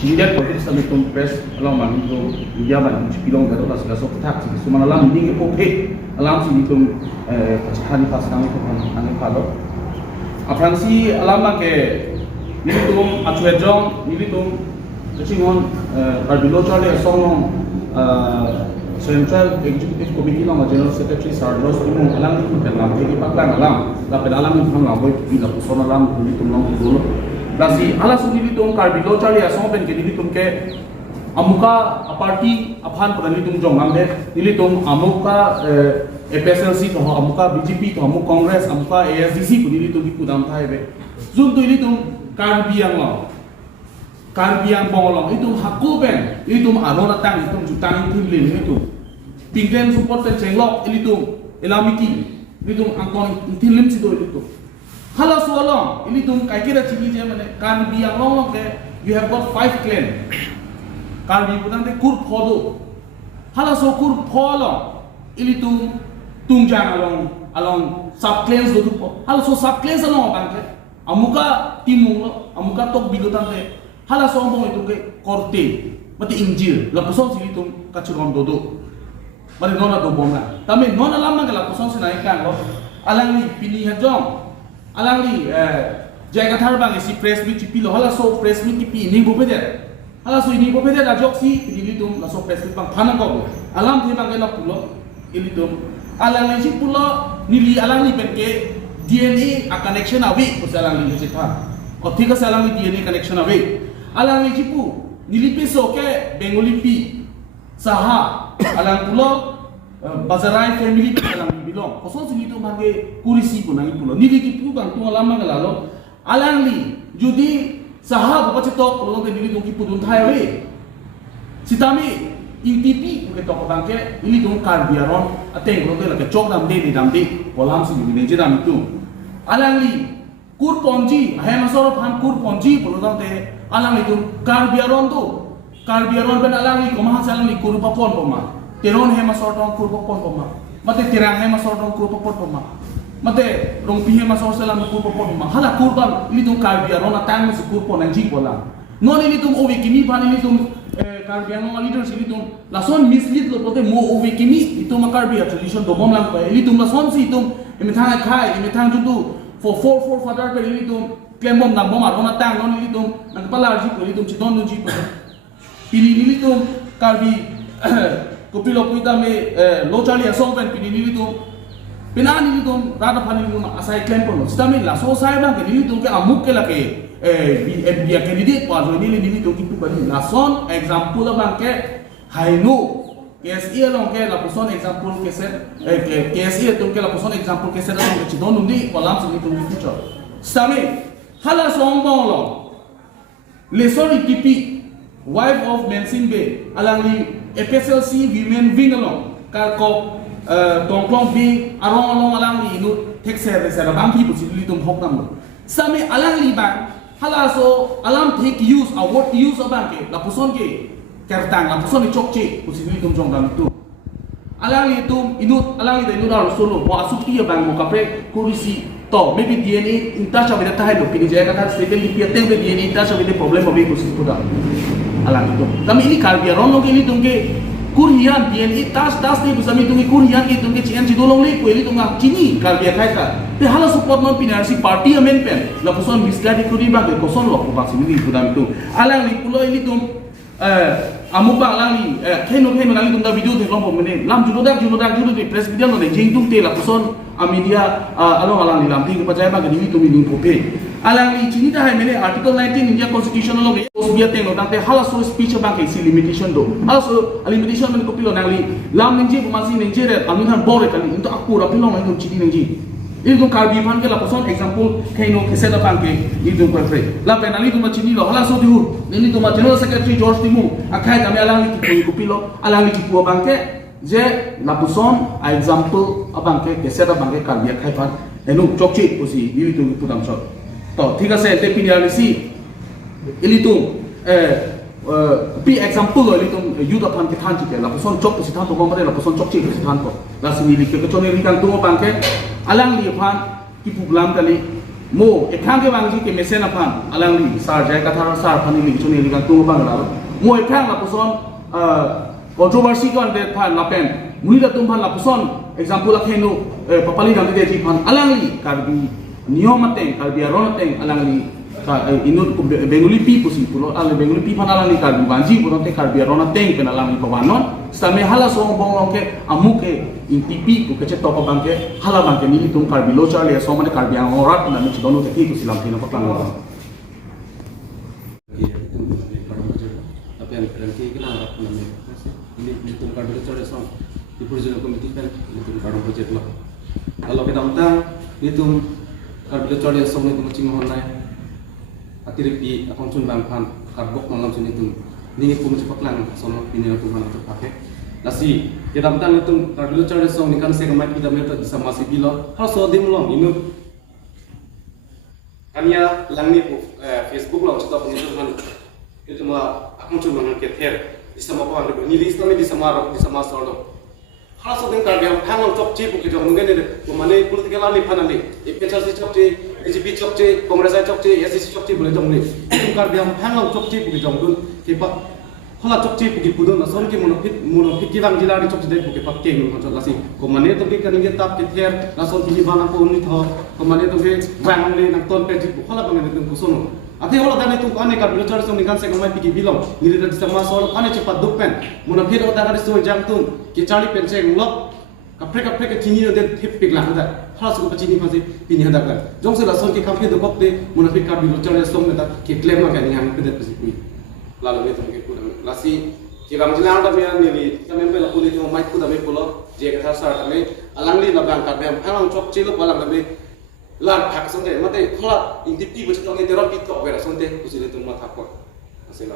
Jinjat politik sampai tumpes alam mandi tu dia banyak pilong garu las gaso petak sih. Semua alam ini oke alam sih itu pecahkan pas kami tu kami kalau. Apaan sih alam ke ini tu acuan jong ini tu kecingon karbilo cari song Central Executive Committee nama General Secretary Sardos itu alam itu dalam jadi paklan alam, tapi alam itu kan lawan itu tidak pusat alam itu nom dulu. Lasi ala sendiri tu karbilo cari asal pen jadi tu ke amuka parti apaan pada ni tu jongam deh, ini tu amuka FSLC tu amuka BJP tu amuka Kongres amuka ASDC tu ini tu di kudam thai be. Zul tu ini tu karbiang lah. Karbiang bongolong itu hakku ben itu arona tang itu jutang itu lin itu pinggan support dan cenglok itu elamiki itu angkon tilim situ itu hala sualong itu kai kira cili je mane karbiang long ke you have got 5 clan karbi putang te kur phodo hala so kur pholo itu tungjang along sub clans do hala so sub clans along bangke amuka timung amuka tok bilutan te hala sombong itu ke korte, mati injil, lapuson sini tu kacuron dodo, mati nona do bonga. Tapi nona lama ke lapuson senaikan lo, alang li pini hajong, alang li jaga tharbang isi press meet cipi lo, hala so press meet cipi ini bopeder, hala so ini bopeder ajok si ini tu, la so press meet bang thana kau, alam dia bang elak pulo, ini tu, alang li cipi pulo, nili alang li perke DNA a connection awi, us alang li cipta, or tiga alang li DNA connection awi. Alang ni cipu nilipi soke Bengali pi saha alang pulo bazarai family pi alang bilong kosong sini tu mage kurisi pun nangi pulo nili kipu bang tu lama galalo alang li judi saha bapak cetok pulo ke nili tu kipu dun thai we sitami ITP ke tok bangke ini tu karbiaron ateng pulo ke cok dam de kolam sini ni jedam itu alang li kur ponji hai masoro phan kur ponji pulo te alang itu karbiaron ben alang li komaha salang li kur papon poma teron he masordong kur papon poma mate tirang he masordong kur papon poma mate rong pi he masor salang kur papon poma hala kurban li tu karbiaron atang mas kur pon anji bola non ini tu owe kimi ban ini tu karbiaron leaders ini tu lason mislead lo pote mo owe kimi itu makarbia tradition do bom lang pa ini tu lason si tu emitang khai emitang tu for father per ini tu claim bom na bom arona tang non ini tu nang pala ji ko ini tu chiton nu ji ko pili ini tu karbi kopilo kuita me lo chali asong pen pili ini tu pinan ini tu rada pani nu asai claim pon stami la so sai bang ini tu ke amuk ke la ke dia candidate pa jo ini tu kitu bani la son example bang ke hainu KSI long ke la person example ke set KSI tu ke la person example ke set long ke chiton nu di kolam sini tu future stami hala sombong lo lesori tipi wife of Mensing Bay alang li FSLC women wing along karko tongklong bi arong alang li inu tek service ada bangki pusi li tum hok nam sami alang li bang hala so alam take use award use abangke la puson ke kertang la puson ni chokche pusi li tum jong dam tu alang li tum inut alang li da inut aro solo bo asupi bang mo kapre kurisi तो maybe DNA इंटा चाबे रहता है लोग पिनी जाएगा था सेकंड लिपियाते हैं DNA इंटा चाबे दे प्रॉब्लम अभी कुछ नहीं होता अलग तो तभी इन्हीं कार्बिया रोन लोग इन्हीं तुमके कुरियान DNA तास नहीं कुछ अभी तुमके कुरियान की तुमके चीन चिदो लोग नहीं कोई तुम आप चीनी कार्बिया खाए का ते हाला support non पिनारसी पार्टी अमेन पेन लपुसन मिसगाइड कुरी बागे कोसन लोग को बाकी नहीं कुछ अभी तुम अलग लिपुलो इन्हीं तुम amupa alang ni keno ngali tum da video te lompo mene lam judo de press video no de jing tum te la person a media along alang ni lam ti pa jai ba gani tum ni pope alang ni chini da hai mene article 19 India constitution lo ge os bia te no dang te hala so speech ba ke si limitation do hala so limitation men ko pilo ngali lam ninje bu masi ninje re amin han bore kali into akura pilo ngai tum chini ninje itu karbi pan ke la person example keno ke set up ke itu ko pre la penali tu machini lo hala so diu ini tu general secretary George Timu akai kami alang ki kupilo alang ki pu bangke je la person example abangke ke set up bangke karbi khai pan enu chokchi usi ini tu putam shot to thik ase te pinalisi ini tu pi example lo ini tu youth apan ke than chi la person chok si than to bomare la person chokchi si than to la sini li ke chone ri kan tu bangke alang li pan ki pu blam kali mo ekhang ke wangji ke mesen aphan alangli sar jai kathar sar phani li chuni li kan tu bang la mo ekhang la puson controversy kan de phan la pen mui la tum phan la puson example la khenu papali dam de ti phan alangli karbi niyom ateng karbi aron ateng alangli inut Bengali people sih pulo ale Bengali people alangli karbi banji pulo te karbi aron ateng pen alangli pawanon stame hala so bong ke amuke intipi ku kece topa bangke hala bangke ni tum karbi lo charle so mane karbi ang orat na mi chidono te ki silam tina paklang ora tapi yang berarti kena harap namanya ini tum karbi lo charle so di purjana komiti kan ini tum karbi budget lo kalau kita mentang ini tum karbi lo charle so ni tum cing honai atiripi akong chun bang phan karbok malam chun tum ni kum paklang so no pinyo tum han to pakai nasi kita mentang itu karbi charge song ni kan saya kemarin kita melihat di sama si bilo harus so dimulong ini kan ya langni Facebook lo cerita punya itu mah aku cuma nak keter di sama apa ni list ni di sama solo harus so dim karbi yang pangal top chip kita mungkin ini mana politik lain panali PNC top chip AGP top chip Kongres top chip SCC top chip boleh dong ni karbi yang pangal top chip kita mungkin kita Hola cokci puki pudon na son ki monopit ki bang jilari cokci dai puki pakke ngun hot lasi ko mane to ki kan nge tap ki ther na son ki bana ko ni tho ko mane to ke bang le na ton pe ji hola bang ne ko sono ate hola dane tu ane ka bilo char son ni kan se ko mai piki bilong ni re sama sol ane cepat duk pen monopit o da so jam tun ki chali pen se nglo ka pre chini no de hip pik la da hala su ko chini phasi pini hada ka jong se la son ki kampi do kop de monopit ka bilo char son me da ki claim ma ka ni han pe de pasi kui lalu itu mungkin kurang lasi jika menjelang ada biar nili kami pelak kulit cuma mic kuda mic pulo jika kita start kami alangli nabang karbe alang cok ciluk balang kami lar hak sonte mate kalau inti pi bos tong teror pitok beres sonte kusi itu mata kok hasil